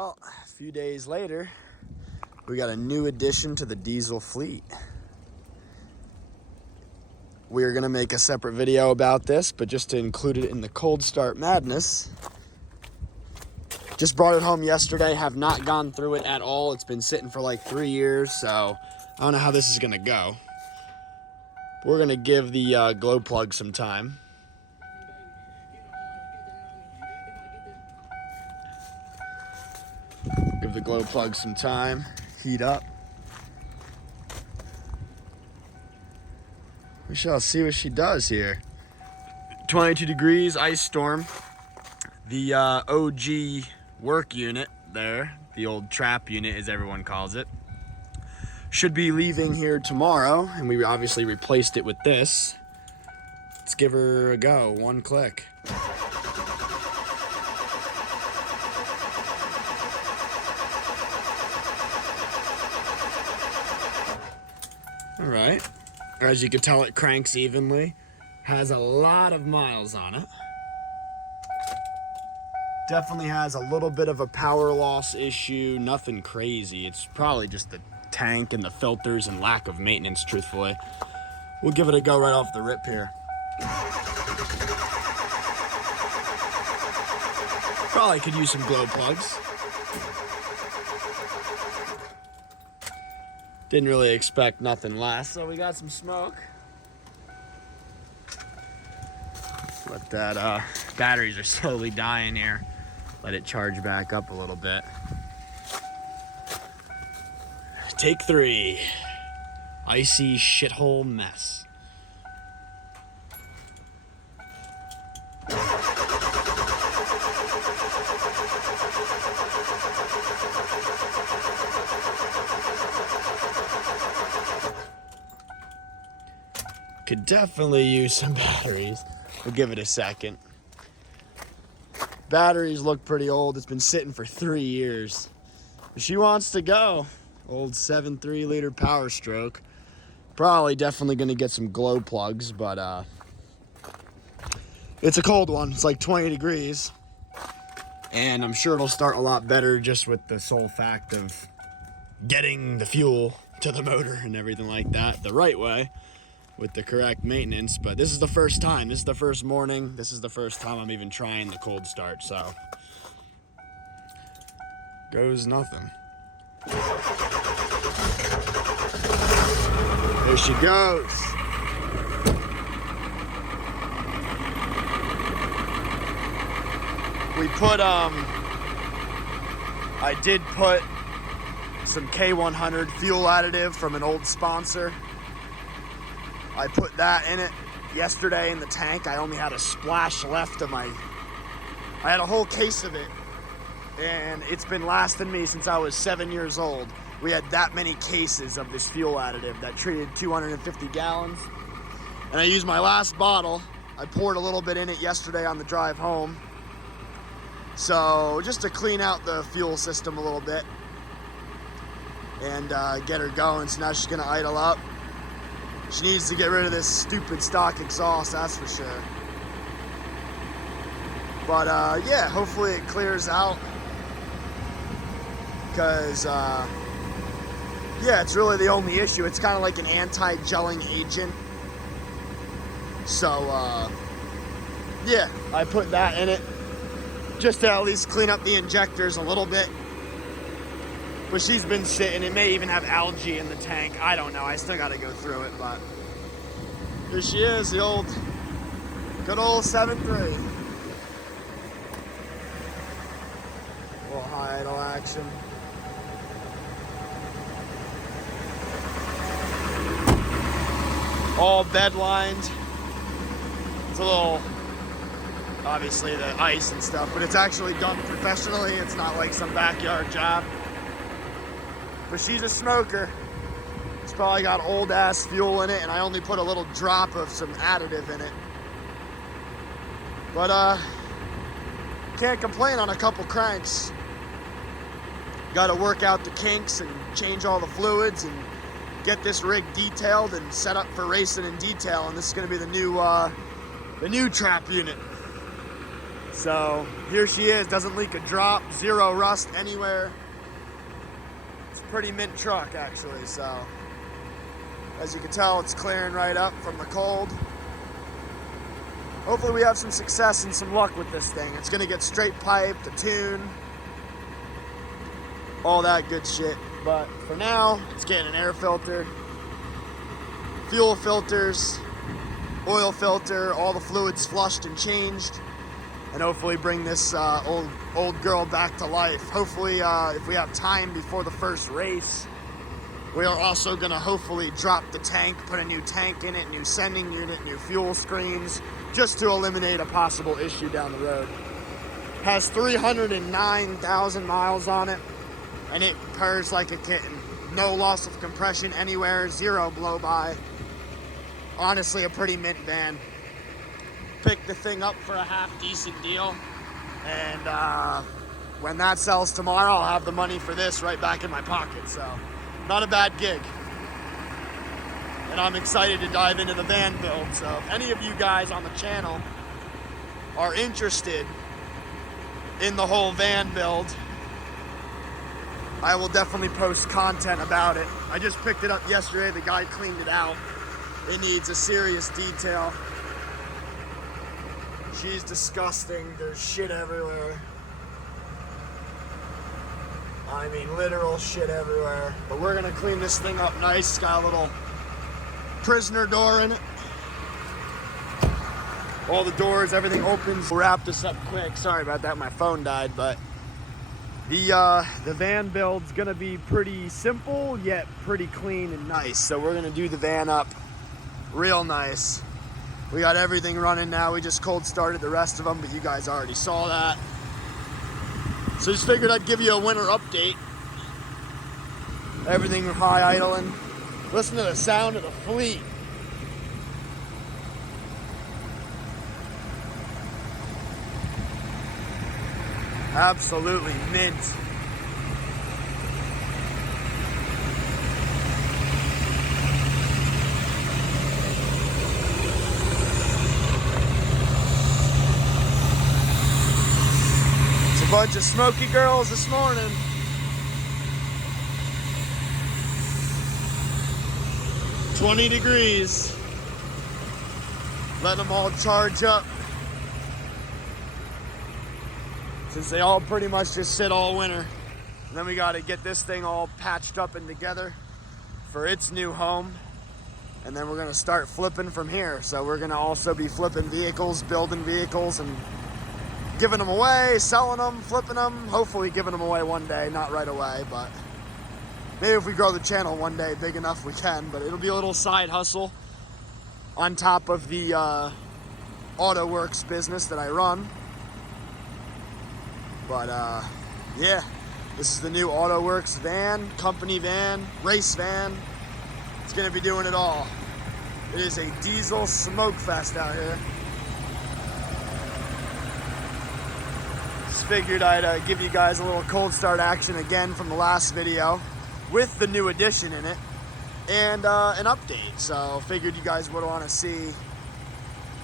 Well, a few days later, we got a new addition to the diesel fleet. We are going to make a separate video about this, but just to include it in the cold start madness. Just brought it home yesterday, have not gone through it at all. It's been sitting for like 3 years, so I don't know how this is going to go. We're going to give the glow plug some time. Give the glow plug some time, heat up. We shall see what she does here. 22 degrees, ice storm. The OG work unit there, the old trap unit as everyone calls it, should be leaving here tomorrow, and we obviously replaced it with this. Let's give her a go, one click. All right, as you can tell, it cranks evenly, has a lot of miles on it. Definitely has a little bit of a power loss issue, nothing crazy. It's probably just the tank and the filters and lack of maintenance, truthfully. We'll give it a go right off the rip here. Probably could use some glow plugs. Didn't really expect nothing less, so we got some smoke. Let that, batteries are slowly dying here. Let it charge back up a little bit. Take 3. Icy shithole mess. Could definitely use some batteries. We'll give it a second. Batteries look pretty old. It's been sitting for 3 years. She wants to go. Old 7.3 liter Power Stroke. Probably definitely gonna get some glow plugs, but it's a cold one. It's like 20 degrees. And I'm sure it'll start a lot better just with the sole fact of getting the fuel to the motor and everything like that the right way with the correct maintenance. But this is the first time. This is the first morning. This is the first time I'm even trying the cold start, so goes nothing. There she goes. We put, I did put some K100 fuel additive from an old sponsor. I put that in it yesterday in the tank. I only had a splash left of I had a whole case of it, and it's been lasting me since I was 7 years old. We had that many cases of this fuel additive that treated 250 gallons. And I used my last bottle. I poured a little bit in it yesterday on the drive home. So just to clean out the fuel system a little bit and get her going. So now she's gonna idle up. She needs to get rid of this stupid stock exhaust, that's for sure. But yeah, hopefully it clears out. Because yeah, it's really the only issue. It's kind of like an anti-gelling agent. So yeah, I put that in it just to at least clean up the injectors a little bit. But she's been sitting. It may even have algae in the tank. I don't know. I still got to go through it. But here she is, the old, good old 7.3. Little high idle action. All bed lined. It's a little, obviously the ice and stuff, but it's actually done professionally. It's not like some backyard job. But she's a smoker. It's probably got old ass fuel in it, and I only put a little drop of some additive in it. But can't complain on a couple cranks. Got to work out the kinks and change all the fluids and get this rig detailed and set up for racing and detail. And this is going to be the new trap unit. So here she is, doesn't leak a drop, zero rust anywhere. It's a pretty mint truck actually, so as you can tell, it's clearing right up from the cold. Hopefully we have some success and some luck with this thing. It's gonna get straight piped, a tune, all that good shit. But for now, it's getting an air filter, fuel filters, oil filter, all the fluids flushed and changed, and hopefully bring this old girl back to life. Hopefully, if we have time before the first race, we are also gonna hopefully drop the tank, put a new tank in it, new sending unit, new fuel screens, just to eliminate a possible issue down the road. Has 309,000 miles on it, and it purrs like a kitten. No loss of compression anywhere, zero blow-by. Honestly, a pretty mint van. Picked the thing up for a half-decent deal, and when that sells tomorrow, I'll have the money for this right back in my pocket, so not a bad gig. And I'm excited to dive into the van build, so if any of you guys on the channel are interested in the whole van build, I will definitely post content about it. I just picked it up yesterday, the guy cleaned it out. It needs a serious detail. She's disgusting, there's shit everywhere. I mean, literal shit everywhere. But we're gonna clean this thing up nice. It's got a little prisoner door in it. All the doors, everything opens. We'll wrap this up quick. Sorry about that, my phone died, but the van build's gonna be pretty simple, yet pretty clean and nice. So we're gonna do the van up real nice. We got everything running now. We just cold started the rest of them, but you guys already saw that. So just figured I'd give you a winter update. Everything high idling. Listen to the sound of the fleet. Absolutely mint. It's a bunch of smoky girls this morning. $20 degrees. Letting them all charge up. Since they all pretty much just sit all winter. And then we gotta get this thing all patched up and together for its new home. And then we're gonna start flipping from here. So we're gonna also be flipping vehicles, building vehicles, and giving them away, selling them, flipping them, hopefully giving them away one day, not right away, but maybe if we grow the channel one day big enough we can, but it'll be a little side hustle on top of the auto works business that I run. But yeah, this is the new Auto Works van, company van, race van. It's gonna be doing it all. It is a diesel smoke fest out here. Just figured I'd give you guys a little cold start action again from the last video with the new addition in it and an update. So figured you guys would want to see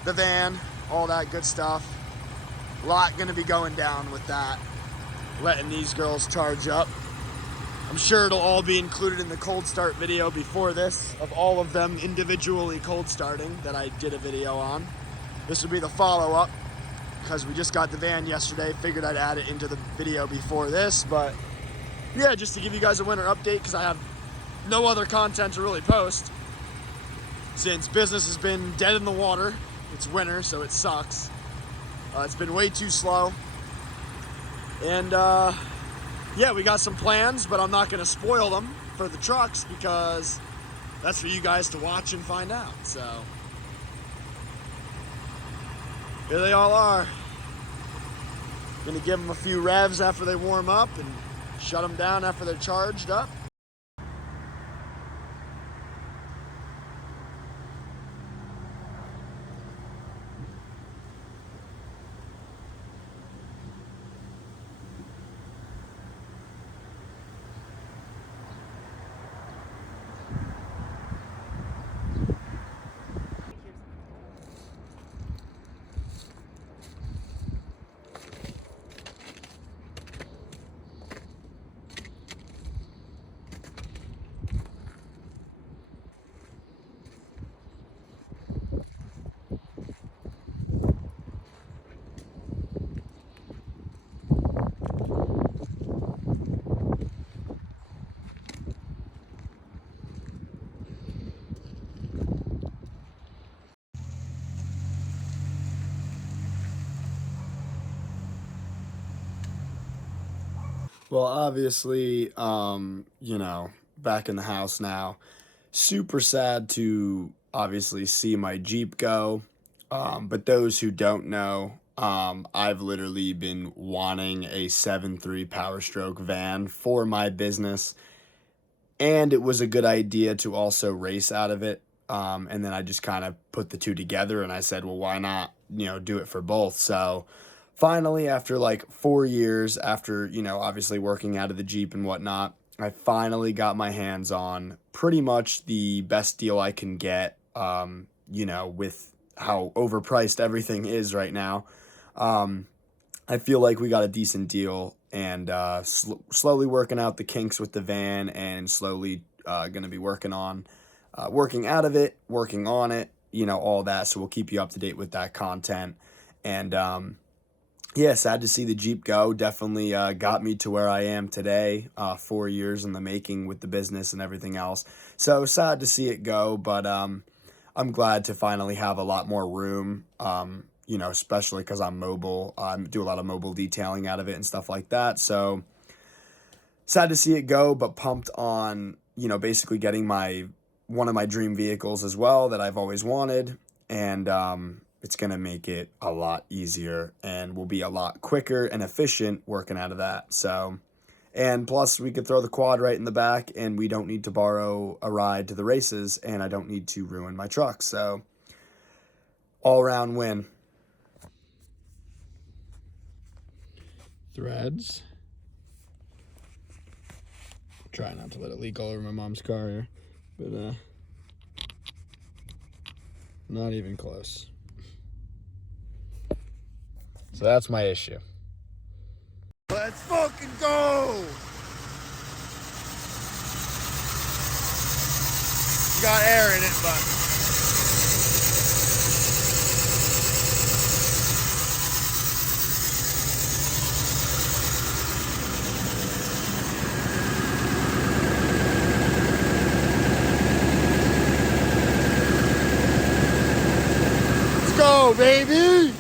the van, all that good stuff. A lot gonna be going down with that, letting these girls charge up. I'm sure it'll all be included in the cold start video before this, of all of them individually cold starting that I did a video on. This will be the follow-up because we just got the van yesterday. Figured I'd add it into the video before this, but yeah, just to give you guys a winter update because I have no other content to really post since business has been dead in the water. It's winter, so it sucks. It's been way too slow. And yeah, we got some plans, but I'm not gonna spoil them for the trucks because that's for you guys to watch and find out. So here they all are. Gonna give them a few revs after they warm up and shut them down after they're charged up. Well, obviously, back in the house now. Super sad to obviously see my Jeep go. But those who don't know, I've literally been wanting a 7.3 Power Stroke van for my business, and it was a good idea to also race out of it. And then I just kind of put the two together, and I said, well, why not, do it for both? So finally, after like 4 years, after, obviously working out of the Jeep and whatnot, I finally got my hands on pretty much the best deal I can get, with how overpriced everything is right now. Um, I feel like we got a decent deal, and slowly working out the kinks with the van, and slowly going to be working out of it, working on it, all that. So we'll keep you up to date with that content. And yeah, sad to see the Jeep go. Definitely got me to where I am today, 4 years in the making with the business and everything else. So sad to see it go, but I'm glad to finally have a lot more room, especially because I'm mobile. I do a lot of mobile detailing out of it and stuff like that. So sad to see it go, but pumped on, basically getting one of my dream vehicles as well that I've always wanted. And it's going to make it a lot easier and will be a lot quicker and efficient working out of that. So, and plus we could throw the quad right in the back, and we don't need to borrow a ride to the races, and I don't need to ruin my truck. So all around win. Threads. Try not to let it leak all over my mom's car here, but not even close. So that's my issue. Let's fucking go! Got air in it, but let's go, baby!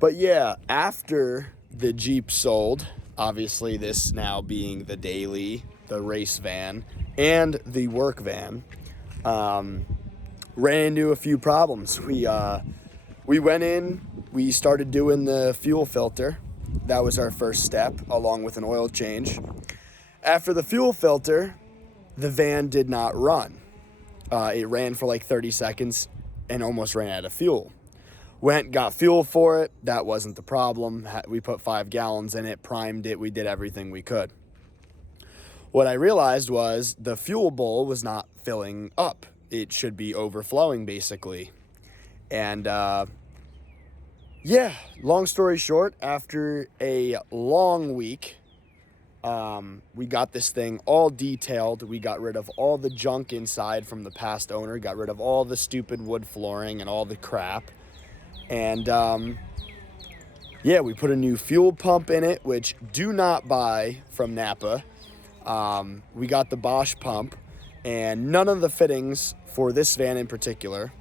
But yeah, after the Jeep sold, obviously this now being the daily, the race van, and the work van, ran into a few problems. We went in, we started doing the fuel filter. That was our first step, along with an oil change. After the fuel filter, the van did not run. It ran for like 30 seconds and almost ran out of fuel. Went, got fuel for it. That wasn't the problem. We put 5 gallons in it, primed it. We did everything we could. What I realized was the fuel bowl was not filling up. It should be overflowing, basically. And yeah, long story short, after a long week, we got this thing all detailed. We got rid of all the junk inside from the past owner, got rid of all the stupid wood flooring and all the crap. And yeah, we put a new fuel pump in it, which do not buy from Napa. We got the Bosch pump, and none of the fittings for this van in particular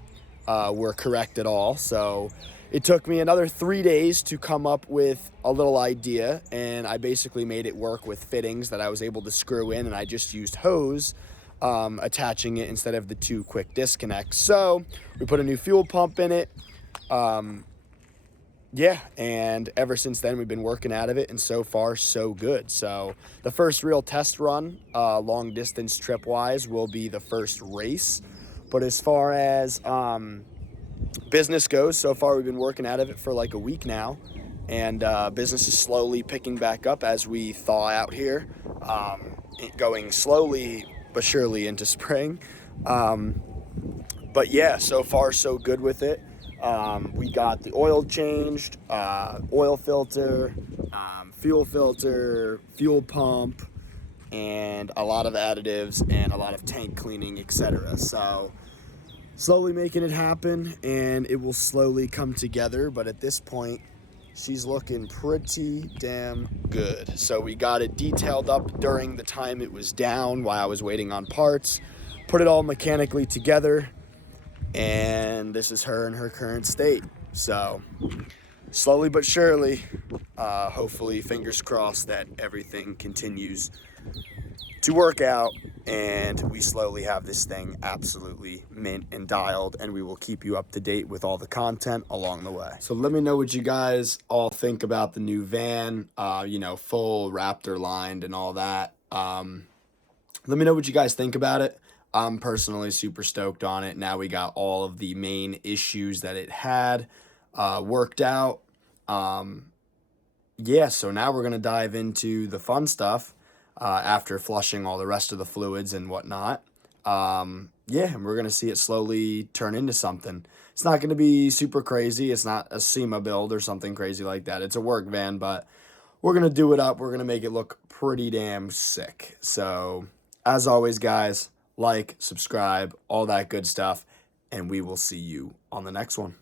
were correct at all. So it took me another 3 days to come up with a little idea, and I basically made it work with fittings that I was able to screw in, and I just used hose attaching it instead of the 2 quick disconnects. So we put a new fuel pump in it. Yeah, and ever since then we've been working out of it, and so far so good. So the first real test run, long distance trip wise, will be the first race. But as far as business goes, so far we've been working out of it for like a week now, and business is slowly picking back up as we thaw out here, going slowly but surely into spring. But yeah, so far so good with it. We got the oil changed, oil filter, fuel filter, fuel pump, and a lot of additives and a lot of tank cleaning, etc. So slowly making it happen, and it will slowly come together. But at this point, she's looking pretty damn good. So we got it detailed up during the time it was down while I was waiting on parts, put it all mechanically together, and this is her in her current state. So slowly but surely, hopefully, fingers crossed that everything continues to work out, and we slowly have this thing absolutely mint and dialed, and we will keep you up to date with all the content along the way. So let me know what you guys all think about the new van, full Raptor lined and all that. Let me know what you guys think about it. I'm personally super stoked on it. Now we got all of the main issues that it had worked out. So now we're going to dive into the fun stuff after flushing all the rest of the fluids and whatnot. And we're going to see it slowly turn into something. It's not going to be super crazy. It's not a SEMA build or something crazy like that. It's a work van, but we're going to do it up. We're going to make it look pretty damn sick. So as always, guys, like, subscribe, all that good stuff, and we will see you on the next one.